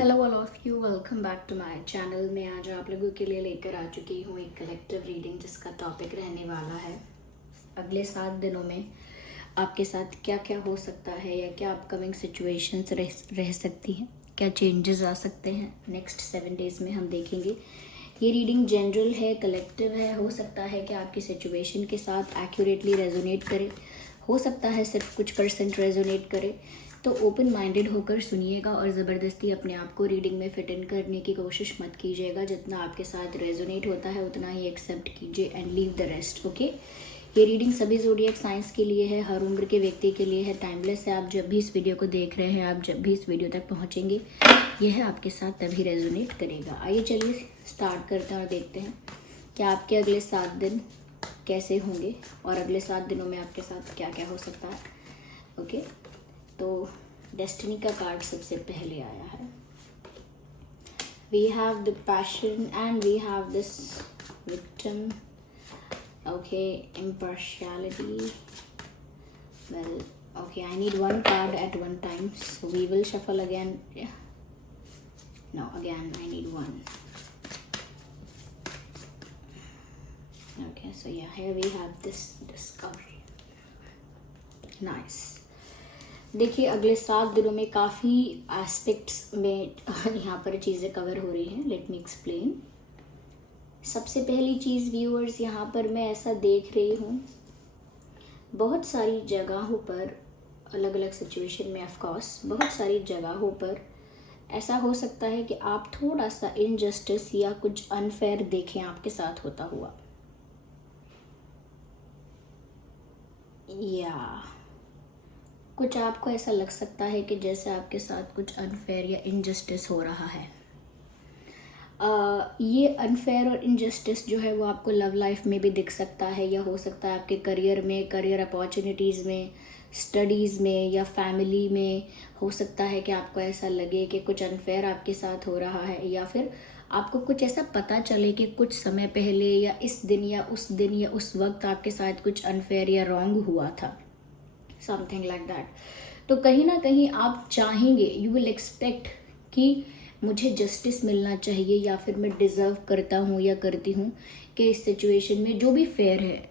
Hello all of you, welcome back to my channel. मैं आज आप लोगों के लिए लेकर आ चुकी हूँ एक कलेक्टिव रीडिंग जिसका टॉपिक रहने वाला है अगले 7 दिनों में आपके साथ क्या क्या हो सकता है या क्या अपकमिंग सिचुएशंस रह सकती हैं, क्या चेंजेस आ सकते हैं नेक्स्ट 7 डेज़ में। हम देखेंगे। ये रीडिंग जनरल है, कलेक्टिव है। हो सकता है कि आपकी सिचुएशन के साथ एक्यूरेटली रेजोनेट करे, हो सकता है सिर्फ कुछ % रेजोनेट करे। तो ओपन माइंडेड होकर सुनिएगा और ज़बरदस्ती अपने आप को रीडिंग में फिट इन करने की कोशिश मत कीजिएगा। जितना आपके साथ रेजोनेट होता है उतना ही एक्सेप्ट कीजिए and leave the rest. Okay. ये रीडिंग सभी ज़ोडिएक साइंस के लिए है, हर उम्र के व्यक्ति के लिए है, टाइमलेस है। आप जब भी इस वीडियो को देख रहे हैं, आप जब भी इस वीडियो तक पहुँचेंगे, यह आपके साथ तभी रेजोनेट करेगा। आइए चलिए स्टार्ट करते हैं और देखते हैं कि आपके अगले 7 दिन कैसे होंगे और अगले 7 दिनों में आपके साथ क्या क्या हो सकता है। ओके। तो डेस्टिनी का कार्ड सबसे पहले आया है। We have the passion and we have this victim. Okay, impartiality. Well, okay, I need one card at one time, so we will shuffle again. Yeah. No, again I need one. Okay, so yeah, here we have this discovery. Nice. देखिए, अगले 7 दिनों में काफ़ी aspects में यहाँ पर चीज़ें cover हो रही हैं। Let me explain. सबसे पहली चीज़ व्यूअर्स, यहाँ पर मैं ऐसा देख रही हूँ बहुत सारी जगहों पर, अलग अलग सिचुएशन में, ऑफ कोर्स बहुत सारी जगहों पर ऐसा हो सकता है कि आप थोड़ा सा इनजस्टिस या कुछ अनफेयर देखें आपके साथ होता हुआ। या कुछ आपको ऐसा लग सकता है कि जैसे आपके साथ कुछ अनफेयर या इनजस्टिस हो रहा है। ये अनफेयर और इनजस्टिस जो है वो आपको लव लाइफ में भी दिख सकता है, या हो सकता है आपके करियर में, करियर अपॉर्चुनिटीज़ में, स्टडीज़ में या फैमिली में। हो सकता है कि आपको ऐसा लगे कि कुछ अनफेयर आपके साथ हो रहा है, या फिर आपको कुछ ऐसा पता चले कि कुछ समय पहले या इस दिन या उस दिन या उस वक्त आपके साथ कुछ अनफेयर या रॉन्ग हुआ था, समथिंग लाइक दैट। तो कहीं ना कहीं आप चाहेंगे, यू विल एक्सपेक्ट कि मुझे जस्टिस मिलना चाहिए, या फिर मैं डिज़र्व करता हूँ या करती हूँ कि इस सिचुएशन में जो भी फेयर है,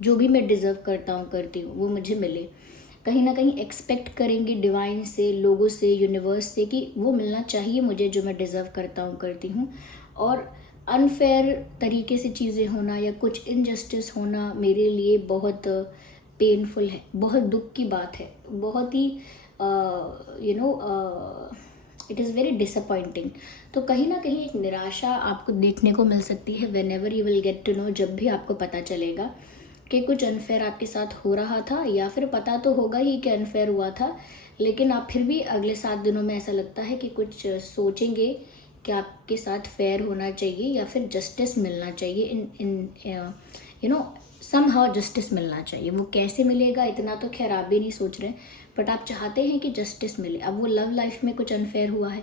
जो भी मैं डिज़र्व करता हूँ करती हूँ, वो मुझे मिले। कहीं ना कहीं एक्सपेक्ट करेंगे डिवाइन से, लोगों से, यूनिवर्स से कि वो मिलना चाहिए मुझे जो मैं डिज़र्व करता हूँ करती हूँ। और अनफेयर तरीके से चीज़ें होना या कुछ इनजस्टिस होना मेरे लिए बहुत पेनफुल है, बहुत दुख की बात है, बहुत ही इट इज़ वेरी डिसअपॉइंटिंग। तो कहीं ना कहीं एक निराशा आपको देखने को मिल सकती है whenever you will get to know, जब भी आपको पता चलेगा कि कुछ अनफेयर आपके साथ हो रहा था, या फिर पता तो होगा ही कि अनफेयर हुआ था, लेकिन आप फिर भी अगले 7 दिनों में ऐसा लगता है कि कुछ सोचेंगे कि आपके साथ फेयर होना चाहिए या फिर जस्टिस मिलना चाहिए, इन समहाउ जस्टिस मिलना चाहिए। वो कैसे मिलेगा इतना तो खैर आप भी नहीं सोच रहे, बट आप चाहते हैं कि जस्टिस मिले। अब वो लव लाइफ में कुछ अनफेयर हुआ है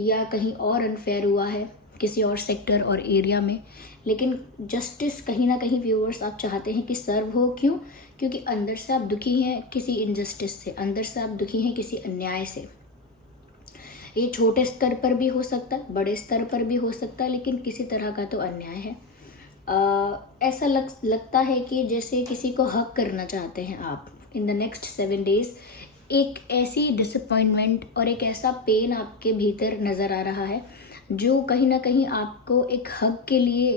या कहीं और अनफेयर हुआ है किसी और सेक्टर और एरिया में, लेकिन जस्टिस कहीं ना कहीं व्यूअर्स आप चाहते हैं कि सर्व हो। क्यों? क्योंकि अंदर से आप दुखी हैं किसी इनजस्टिस से, अंदर से आप दुखी हैं किसी अन्याय से। ये छोटे स्तर पर भी हो सकता है, बड़े स्तर पर भी हो सकता है, लेकिन किसी तरह का तो अन्याय है। ऐसा लगता है कि जैसे किसी को हक करना चाहते हैं आप इन द नेक्स्ट 7 डेज। एक ऐसी डिसअपॉइंटमेंट और एक ऐसा पेन आपके भीतर नज़र आ रहा है जो कहीं ना कहीं आपको एक हक के लिए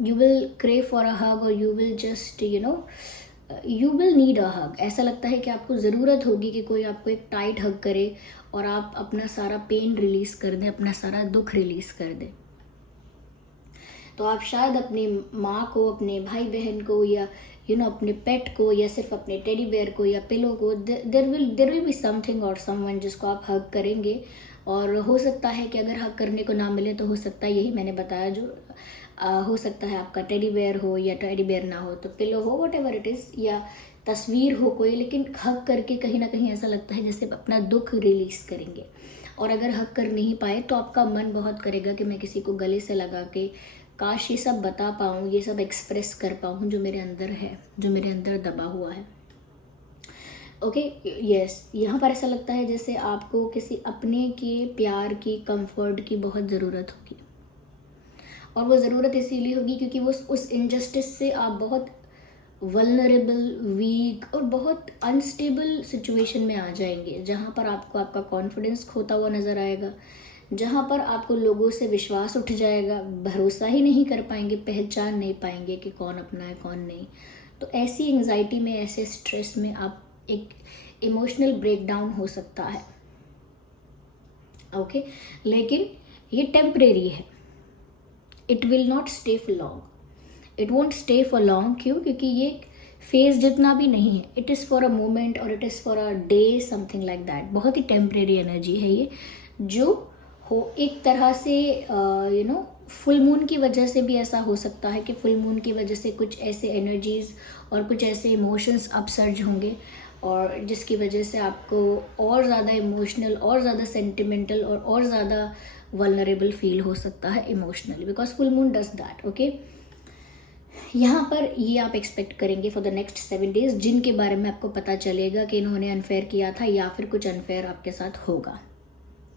you will crave for a hug, और you will just you will need a hug. ऐसा लगता है कि आपको ज़रूरत होगी कि कोई आपको एक टाइट हग करे और आप अपना सारा पेन रिलीज़ कर दें, अपना सारा दुख रिलीज़ कर दें। तो आप शायद अपनी माँ को, अपने भाई बहन को, या अपने पेट को, या सिर्फ अपने टेडी बेयर को या पिलो को, देर विल बी समथिंग और समवन जिसको आप हग करेंगे। और हो सकता है कि अगर हग करने को ना मिले तो हो सकता है यही मैंने बताया, जो हो सकता है आपका टेडी बेयर हो या टेडी बेयर ना हो तो पिलो हो, वट एवर इट इज़, या तस्वीर हो कोई, लेकिन हग करके कहीं ना कहीं ऐसा लगता है जैसे अपना दुख रिलीज़ करेंगे। और अगर हग कर नहीं पाए तो आपका मन बहुत करेगा कि मैं किसी को गले से लगा के काश ये सब बता पाऊँ, ये सब एक्सप्रेस कर पाऊँ जो मेरे अंदर है, जो मेरे अंदर दबा हुआ है। ओके, यस, यहाँ पर ऐसा लगता है जैसे आपको किसी अपने के प्यार की, कंफर्ट की बहुत ज़रूरत होगी, और वो ज़रूरत इसीलिए होगी क्योंकि वो उस इनजस्टिस से आप बहुत वल्नरेबल, वीक और बहुत अनस्टेबल सिचुएशन में आ जाएंगे, जहाँ पर आपको आपका कॉन्फिडेंस खोता हुआ नज़र आएगा, जहाँ पर आपको लोगों से विश्वास उठ जाएगा, भरोसा ही नहीं कर पाएंगे, पहचान नहीं पाएंगे कि कौन अपना है कौन नहीं। तो ऐसी एंजाइटी में, ऐसे स्ट्रेस में आप एक इमोशनल ब्रेकडाउन हो सकता है। ओके, लेकिन ये टेम्परेरी है, it will not stay for long, it won't stay for long. क्यों? क्योंकि ये फेज जितना भी नहीं है, it is for a moment और it is for a day, something like that. बहुत ही टेम्परेरी एनर्जी है ये, जो हो एक तरह से फुल मून की वजह से भी ऐसा हो सकता है कि फुल मून की वजह से कुछ ऐसे एनर्जीज और कुछ ऐसे इमोशंस अपसर्ज होंगे, और जिसकी वजह से आपको और ज़्यादा इमोशनल, और ज़्यादा सेंटिमेंटल और ज़्यादा वल्नरेबल फील हो सकता है emotionally, because full moon does that. Okay, यहाँ पर ये आप एक्सपेक्ट करेंगे फॉर द नेक्स्ट 7 डेज, जिनके बारे में आपको पता चलेगा कि इन्होंने अनफेयर किया था या फिर कुछ अनफेयर आपके साथ होगा।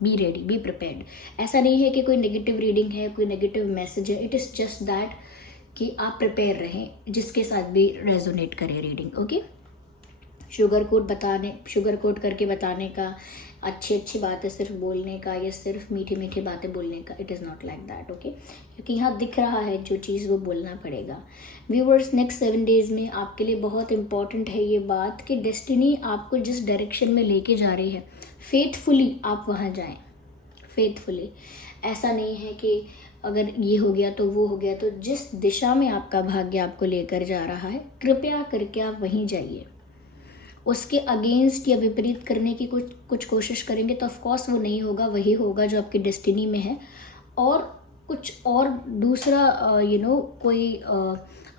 Be ready, be prepared. ऐसा नहीं है कि कोई नेगेटिव रीडिंग है, कोई नेगेटिव मैसेज है, इट इज़ जस्ट दैट कि आप प्रिपेयर रहें, जिसके साथ भी रेजोनेट करे रीडिंग। ओके, शुगर कोट करके बताने का, अच्छी अच्छी बातें सिर्फ बोलने का, या सिर्फ मीठी मीठी बातें बोलने का, it is not like that. Okay, क्योंकि यहाँ दिख रहा है जो चीज़ वो बोलना पड़ेगा। व्यूअर्स, नेक्स्ट 7 डेज में आपके लिए बहुत इंपॉर्टेंट है ये बात कि डेस्टिनी आपको जिस डायरेक्शन में लेके जा रही है, फेथफुली आप वहाँ जाएं, फेथफुली। ऐसा नहीं है कि अगर ये हो गया तो वो हो गया, तो जिस दिशा में आपका भाग्य आपको लेकर जा रहा है, कृपया करके आप वहीं जाइए। उसके अगेंस्ट या विपरीत करने की कुछ कोशिश करेंगे तो ऑफकोर्स वो नहीं होगा, वही होगा जो आपकी डेस्टिनी में है। और कुछ और दूसरा कोई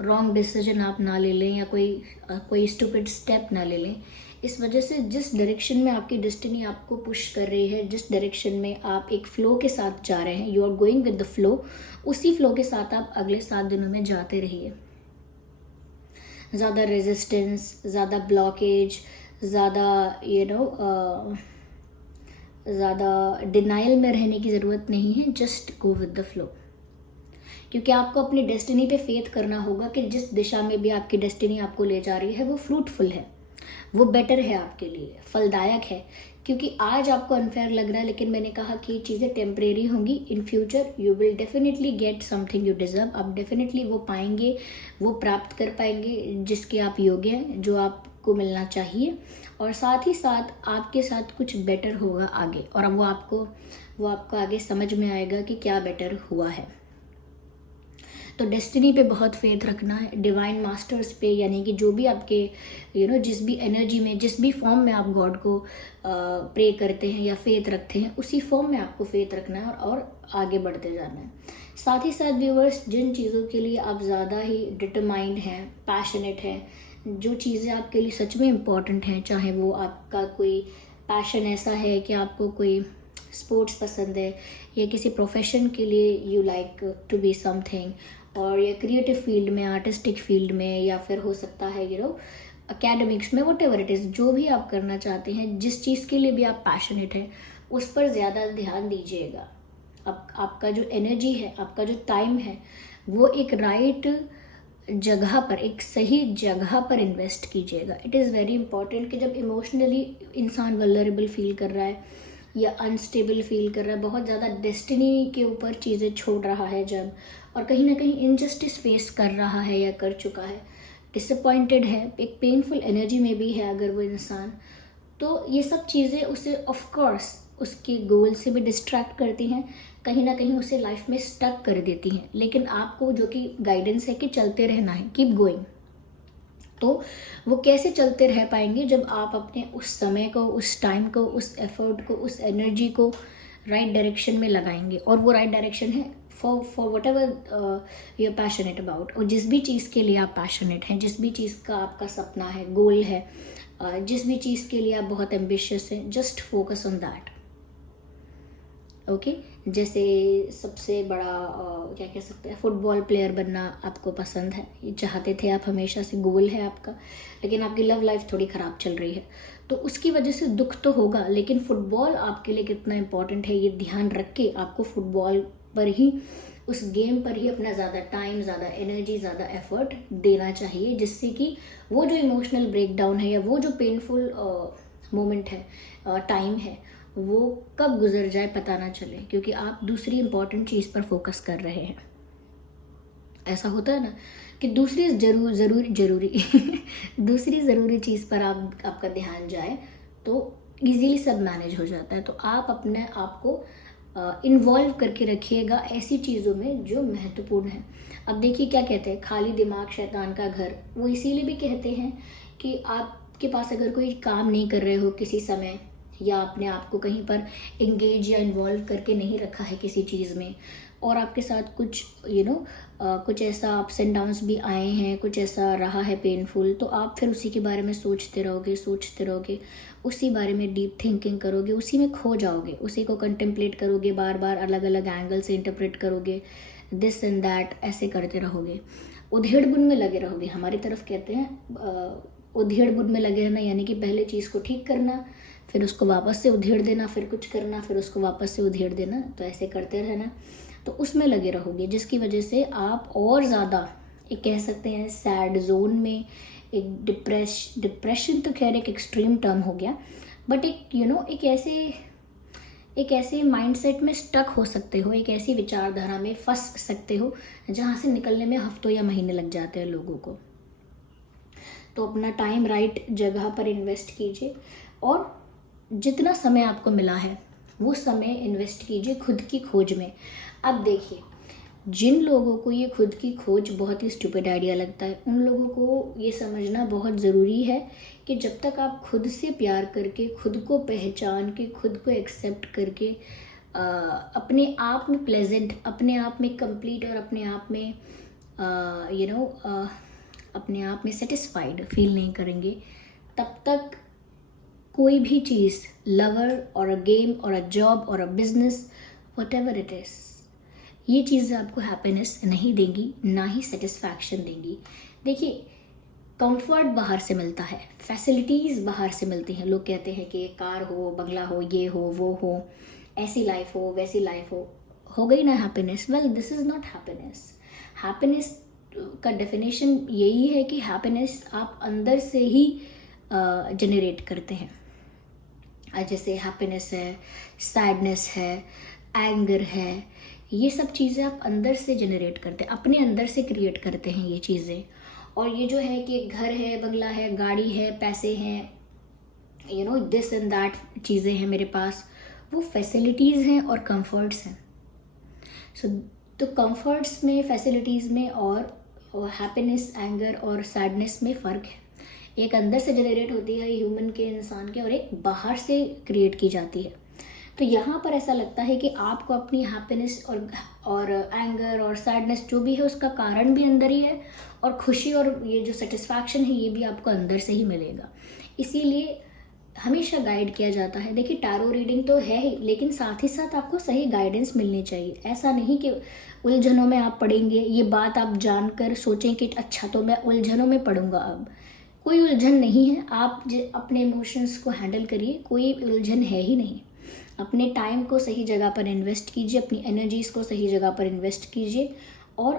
रॉन्ग डिसीजन आप ना ले लें, या कोई स्टूपिड स्टेप ना ले लें। इस वजह से जिस डायरेक्शन में आपकी डेस्टिनी आपको पुश कर रही है, जिस डायरेक्शन में आप एक फ़्लो के साथ जा रहे हैं, you are going with the flow, उसी फ्लो के साथ आप अगले 7 दिनों में जाते रहिए। ज़्यादा रेजिस्टेंस, ज़्यादा ब्लॉकेज, ज़्यादा ज़्यादा डिनाइल में रहने की ज़रूरत नहीं है। Just go with the flow, क्योंकि आपको अपनी डेस्टिनी पे फेथ करना होगा कि जिस दिशा में भी आपकी डेस्टिनी आपको ले जा रही है वो फ्रूटफुल है, वो बेटर है आपके लिए, फलदायक है। क्योंकि आज आपको अनफेयर लग रहा है, लेकिन मैंने कहा कि चीज़ें टेम्परेरी होंगी। In future you will definitely get something you deserve. आप डेफिनेटली वो पाएंगे, वो प्राप्त कर पाएंगे जिसके आप योग्य हैं, जो आपको मिलना चाहिए। और साथ ही साथ आपके साथ कुछ बेटर होगा आगे, और अब वो आपको आगे समझ में आएगा कि क्या बेटर हुआ है। तो डेस्टिनी पे बहुत फेथ रखना है, डिवाइन मास्टर्स पे, यानी कि जो भी आपके जिस भी एनर्जी में, जिस भी फॉर्म में आप गॉड को प्रे करते हैं या फेथ रखते हैं, उसी फॉर्म में आपको फेथ रखना है और आगे बढ़ते जाना है। साथ ही साथ व्यूअर्स, जिन चीज़ों के लिए आप ज़्यादा ही डिटरमाइंड हैं, पैशनेट हैं, जो चीज़ें आपके लिए सच में इम्पॉर्टेंट हैं, चाहे वो आपका कोई पैशन ऐसा है कि आपको कोई स्पोर्ट्स पसंद है, या किसी प्रोफेशन के लिए you like to be something, और या क्रिएटिव फील्ड में, आर्टिस्टिक फील्ड में, या फिर हो सकता है एकेडमिक्स में, वट एवर इट इज़, जो भी आप करना चाहते हैं, जिस चीज़ के लिए भी आप पैशनेट हैं, उस पर ज़्यादा ध्यान दीजिएगा। आपका जो एनर्जी है, आपका जो टाइम है, वो एक राइट जगह पर, एक सही जगह पर इन्वेस्ट कीजिएगा। इट इज़ वेरी इंपॉर्टेंट कि जब इमोशनली इंसान वल्नरेबल फील कर रहा है या अनस्टेबल फील कर रहा है, बहुत ज़्यादा डेस्टिनी के ऊपर चीज़ें छोड़ रहा है जब, और कहीं ना कहीं इनजस्टिस फेस कर रहा है या कर चुका है, डिसअपॉइंटेड है, एक पेनफुल एनर्जी में भी है अगर वो इंसान, तो ये सब चीज़ें उसे ऑफकोर्स उसके गोल से भी डिस्ट्रैक्ट करती हैं, कहीं ना कहीं उसे लाइफ में स्टक कर देती हैं। लेकिन आपको जो कि गाइडेंस है कि चलते रहना है, कीप गोइंग। तो वो कैसे चलते रह पाएंगे? जब आप अपने उस समय को, उस टाइम को, उस एफर्ट को, उस एनर्जी को राइट डायरेक्शन में लगाएंगे। और वो राइट डायरेक्शन है for whatever you are passionate about, और जिस भी चीज़ के लिए आप पैशनेट हैं, जिस भी चीज़ का आपका सपना है, गोल है, जिस भी चीज़ के लिए आप बहुत एम्बिशियस हैं, just focus on that. Okay. जैसे सबसे बड़ा क्या कह सकते हैं, फुटबॉल प्लेयर बनना आपको पसंद है, ये चाहते थे आप, हमेशा से गोल है आपका, लेकिन आपकी लव लाइफ थोड़ी ख़राब चल रही है, तो उसकी वजह से दुख तो होगा, लेकिन फुटबॉल आपके लिए कितना इम्पोर्टेंट है ये ध्यान रख के आपको फुटबॉल पर ही, उस गेम पर ही अपना ज़्यादा टाइम, ज़्यादा एनर्जी, ज़्यादा एफर्ट देना चाहिए, जिससे कि वो जो इमोशनल ब्रेकडाउन है या वो जो पेनफुल मोमेंट है, टाइम है, वो कब गुजर जाए पता ना चले, क्योंकि आप दूसरी इम्पोर्टेंट चीज़ पर फोकस कर रहे हैं। ऐसा होता है ना कि दूसरी ज़रूरी दूसरी ज़रूरी चीज़ पर आपका ध्यान जाए तो इजीली सब मैनेज हो जाता है। तो आप अपने आप को इन्वॉल्व करके रखिएगा ऐसी चीज़ों में जो महत्वपूर्ण है। अब देखिए क्या कहते हैं, खाली दिमाग शैतान का घर, वो इसीलिए भी कहते हैं कि आपके पास अगर कोई काम नहीं कर रहे हो किसी समय, या अपने आप को कहीं पर एंगेज या इन्वॉल्व करके नहीं रखा है किसी चीज़ में, और आपके साथ कुछ कुछ ऐसा अप्स एंड डाउन्स भी आए हैं, कुछ ऐसा रहा है पेनफुल, तो आप फिर उसी के बारे में सोचते रहोगे, उसी बारे में डीप थिंकिंग करोगे, उसी में खो जाओगे, उसी को कंटेम्पलेट करोगे, बार बार अलग अलग एंगल से इंटरप्रेट करोगे, दिस एंड दैट ऐसे करते रहोगे, उधेड़ बुन में लगे रहोगे। हमारी तरफ कहते हैं उधेड़ बुन में लगे रहना, यानी कि पहले चीज़ को ठीक करना, फिर उसको वापस से उधेड़ देना, फिर कुछ करना, फिर उसको वापस से उधेड़ देना, तो ऐसे करते रहना, तो उसमें लगे रहोगे, जिसकी वजह से आप और ज़्यादा एक कह सकते हैं सैड जोन में, एक डिप्रेशन तो खैर एक एक्सट्रीम टर्म हो गया, बट एक ऐसे माइंडसेट में स्टक हो सकते हो, एक ऐसी विचारधारा में फंस सकते हो जहाँ से निकलने में हफ्तों या महीने लग जाते हैं लोगों को। तो अपना टाइम राइट जगह पर इन्वेस्ट कीजिए, और जितना समय आपको मिला है वो समय इन्वेस्ट कीजिए खुद की खोज में। अब देखिए, जिन लोगों को ये खुद की खोज बहुत ही स्टूपिड आइडिया लगता है, उन लोगों को ये समझना बहुत ज़रूरी है कि जब तक आप खुद से प्यार करके, खुद को पहचान के, खुद को एक्सेप्ट करके, अपने आप में प्लेजेंट, अपने आप में कंप्लीट और अपने आप में अपने आप में सेटिस्फाइड फील नहीं करेंगे, तब तक कोई भी चीज़, लवर और अ गेम और अ जॉब और a business, whatever it is, ये चीज़ें आपको हैप्पीनेस नहीं देंगी, ना ही सेटिस्फैक्शन देंगी। देखिए, कंफर्ट बाहर से मिलता है, फैसिलिटीज़ बाहर से मिलती हैं। लोग कहते हैं कि कार हो, बंगला हो, ये हो, वो हो, ऐसी लाइफ हो, वैसी लाइफ हो गई ना happiness. Well, this is not happiness. Happiness का डेफिनेशन यही है कि हैप्पीनेस आप अंदर से ही जनरेट करते हैं। जैसे हैप्पीनेस है, सैडनेस है, एंगर है, ये सब चीज़ें आप अंदर से जनरेट करते हैं, अपने अंदर से क्रिएट करते हैं ये चीज़ें। और ये जो है कि घर है, बंगला है, गाड़ी है, पैसे हैं, दिस एंड दैट चीज़ें हैं मेरे पास, वो फैसिलिटीज़ हैं और कंफर्ट्स हैं। तो कंफर्ट्स में, फैसिलिटीज़ में और हैप्पीनेस, एंगर और सैडनेस में फ़र्क है। एक अंदर से जनरेट होती है ह्यूमन के, इंसान के, और एक बाहर से क्रिएट की जाती है। तो यहाँ पर ऐसा लगता है कि आपको अपनी हैप्पीनेस और एंगर और सैडनेस जो भी है उसका कारण भी अंदर ही है, और खुशी और ये जो सेटिस्फैक्शन है ये भी आपको अंदर से ही मिलेगा। इसीलिए हमेशा गाइड किया जाता है। देखिए, टैरो रीडिंग तो है ही, लेकिन साथ ही साथ आपको सही गाइडेंस मिलनी चाहिए। ऐसा नहीं कि उलझनों में आप पढ़ेंगे, ये बात आप जानकर सोचें कि अच्छा तो मैं उलझनों में पढ़ूंगा। अब कोई उलझन नहीं है, आप अपने इमोशंस को हैंडल करिए, कोई उलझन है ही नहीं। अपने टाइम को सही जगह पर इन्वेस्ट कीजिए, अपनी एनर्जीज़ को सही जगह पर इन्वेस्ट कीजिए, और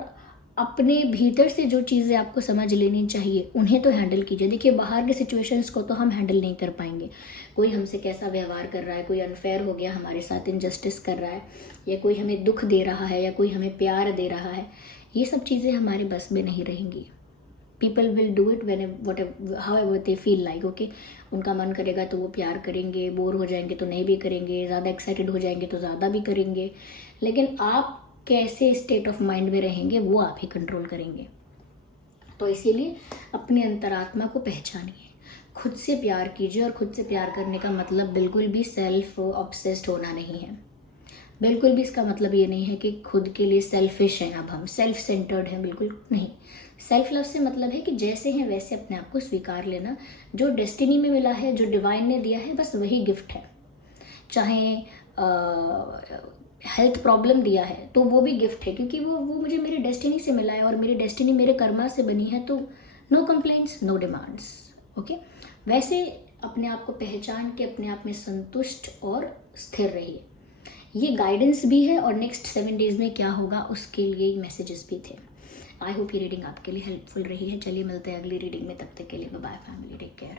अपने भीतर से जो चीज़ें आपको समझ लेनी चाहिए उन्हें तो हैंडल कीजिए। देखिए, बाहर के सिचुएशंस को तो हम हैंडल नहीं कर पाएंगे, कोई हमसे कैसा व्यवहार कर रहा है, कोई अनफेयर हो गया हमारे साथ, इनजस्टिस कर रहा है, या कोई हमें दुख दे रहा है, या कोई हमें प्यार दे रहा है, ये सब चीज़ें हमारे बस में नहीं रहेंगी। People will do it how ever they feel like, okay. उनका मन करेगा तो वो प्यार करेंगे, बोर हो जाएंगे तो नहीं भी करेंगे, ज़्यादा एक्साइटेड हो जाएंगे तो ज़्यादा भी करेंगे, लेकिन आप कैसे स्टेट ऑफ माइंड में रहेंगे वो आप ही कंट्रोल करेंगे। तो इसीलिए अपनी अंतरात्मा को पहचानिए, खुद से प्यार कीजिए, और खुद से प्यार करने का मतलब बिल्कुल भी सेल्फ ऑब्सेस्ड होना नहीं है। बिल्कुल भी इसका मतलब ये नहीं है कि खुद के लिए सेल्फिश हैं, अब हम सेल्फ सेंटर्ड हैं, बिल्कुल नहीं। सेल्फ लव से मतलब है कि जैसे हैं वैसे अपने आप को स्वीकार लेना, जो डेस्टिनी में मिला है, जो डिवाइन ने दिया है, बस वही गिफ्ट है। चाहे हेल्थ प्रॉब्लम दिया है, तो वो भी गिफ्ट है, क्योंकि वो मुझे मेरी डेस्टिनी से मिला है और मेरी डेस्टिनी मेरे कर्मा से बनी है, तो no complaints, no demands. Okay, वैसे अपने आप को पहचान के अपने आप में संतुष्ट और स्थिर रहिए। ये गाइडेंस भी है और नेक्स्ट 7 डेज में क्या होगा उसके लिए मैसेजेस भी थे। आई होप ये रीडिंग आपके लिए हेल्पफुल रही है। चलिए मिलते हैं अगली रीडिंग में, तब तक के लिए बाय फैमिली, टेक केयर।